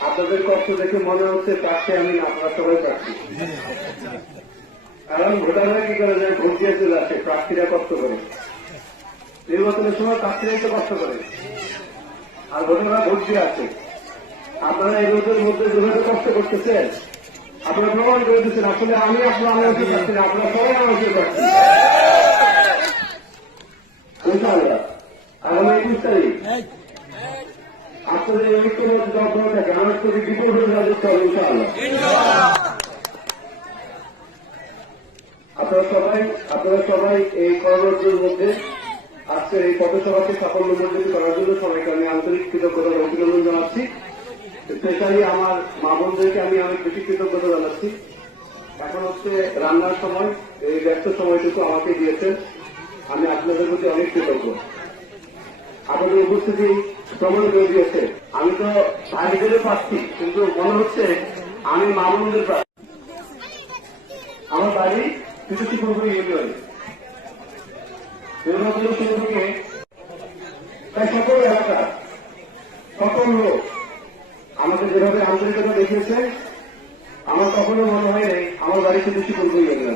আপনাদের কষ্ট দেখে মনে হচ্ছে প্রার্থী আমি আপনারা সবাই প্রার্থী। কারণ ভোটাররা কি করে যায়? ভোট দিয়ে চলে আসে, প্রার্থীরা কষ্ট করে। নির্বাচনের সময় প্রার্থীরাই তো কষ্ট করে। আর ভোটাররা ভোট দিয়ে আসে। আপনারা এই রোদের মধ্যে যেভাবে কষ্ট করতেছেন আপনারা প্রমাণ করে দিচ্ছেন, আসলে আমি আপনার পাচ্ছি না, আপনারা সবাই আলোচনা পাচ্ছি ইনশাআল্লাহ আগামী একুশ তারিখ। আপনাদের এই ঐক্য মধ্যে যখন থাকে, আমার থেকে বিপুল হয়ে ইনশাআল্লাহ। আপনারা সবাই আপনারা সবাই এই কর্মসূচির মধ্যে, আজকের এই পথসভাকে সাফল্যমণ্ডিত করার জন্য সবাইকে আমি আন্তরিক কৃতজ্ঞতা অভিনন্দন জানাচ্ছি। স্পেশালি আমার মা বোনদেরকে আমি অনেক বেশি কৃতজ্ঞতা জানাচ্ছি। এখন হচ্ছে রান্নার সময়, এই ব্যস্ত সময়টুকু আমাকে দিয়েছেন। আমি আপনাদের প্রতি অনেক কৃতজ্ঞ। আপনাদের উপস্থিতি প্রমাণ করে দিয়েছে। আমি তো ভাইদের পাচ্ছি কিন্তু মনে হচ্ছে আমি মা বোনদের প্রার্থী। আমার বাড়ি তিরুচি পূর্ব ইউনিয়নে। শুরু থেকে প্রায় সকল এলাকা সকল লোক যেভাবে আন্তরিকতা দেখিয়েছে আমার কখনো মনে হয় নাই, আমার বাড়ি তিরুচি পূর্ব ইউনিয়নে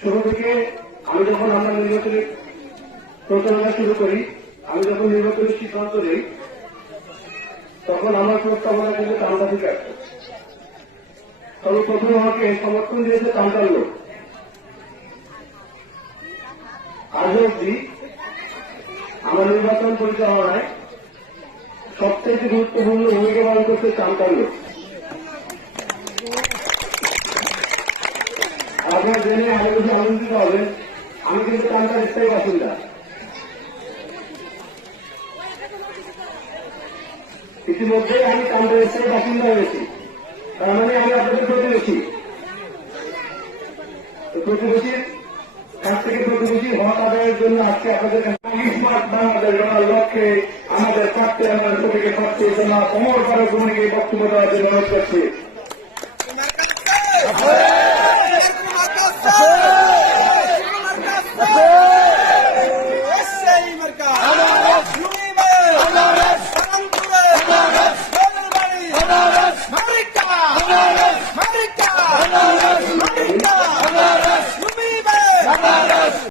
শুরু থেকে আমি যখন আমরা নির্বাচনী প্রচারণা শুরু করি, আমি যখন নির্বাচনী সিদ্ধান্ত নিই, তখন আমার প্রস্তাবনা কিন্তু কামটা থেকে আসছে তবে প্রথম আমাকে সমর্থন দিয়েছে কামটার লোক। আজ অব্দি আমার নির্বাচন পরিচালনায় সবচেয়ে গুরুত্বপূর্ণ ভূমিকা পালন করছে লোক আপনার জেনে আরও বেশি আনন্দিত হবেন, আমি কিন্তু কামটার স্থায়ী বাসিন্দা। ইতিমধ্যে আমি কামটার স্থায়ী বাসিন্দা হয়েছি। তার মানে আমি আপনাদের প্রতিবেশী। প্রতিবেশীর কাছ থেকে প্রতিবেশী হওয়া আদায়ের জন্য আজকে আপনাদের ইসমাত বাংলাদেশ জানার লক্ষ্যে আমাদের প্রার্থী আমাদের কমিকে প্রার্থী জনাব বক্তব্য দেওয়ার জন্য অনুরোধ করছি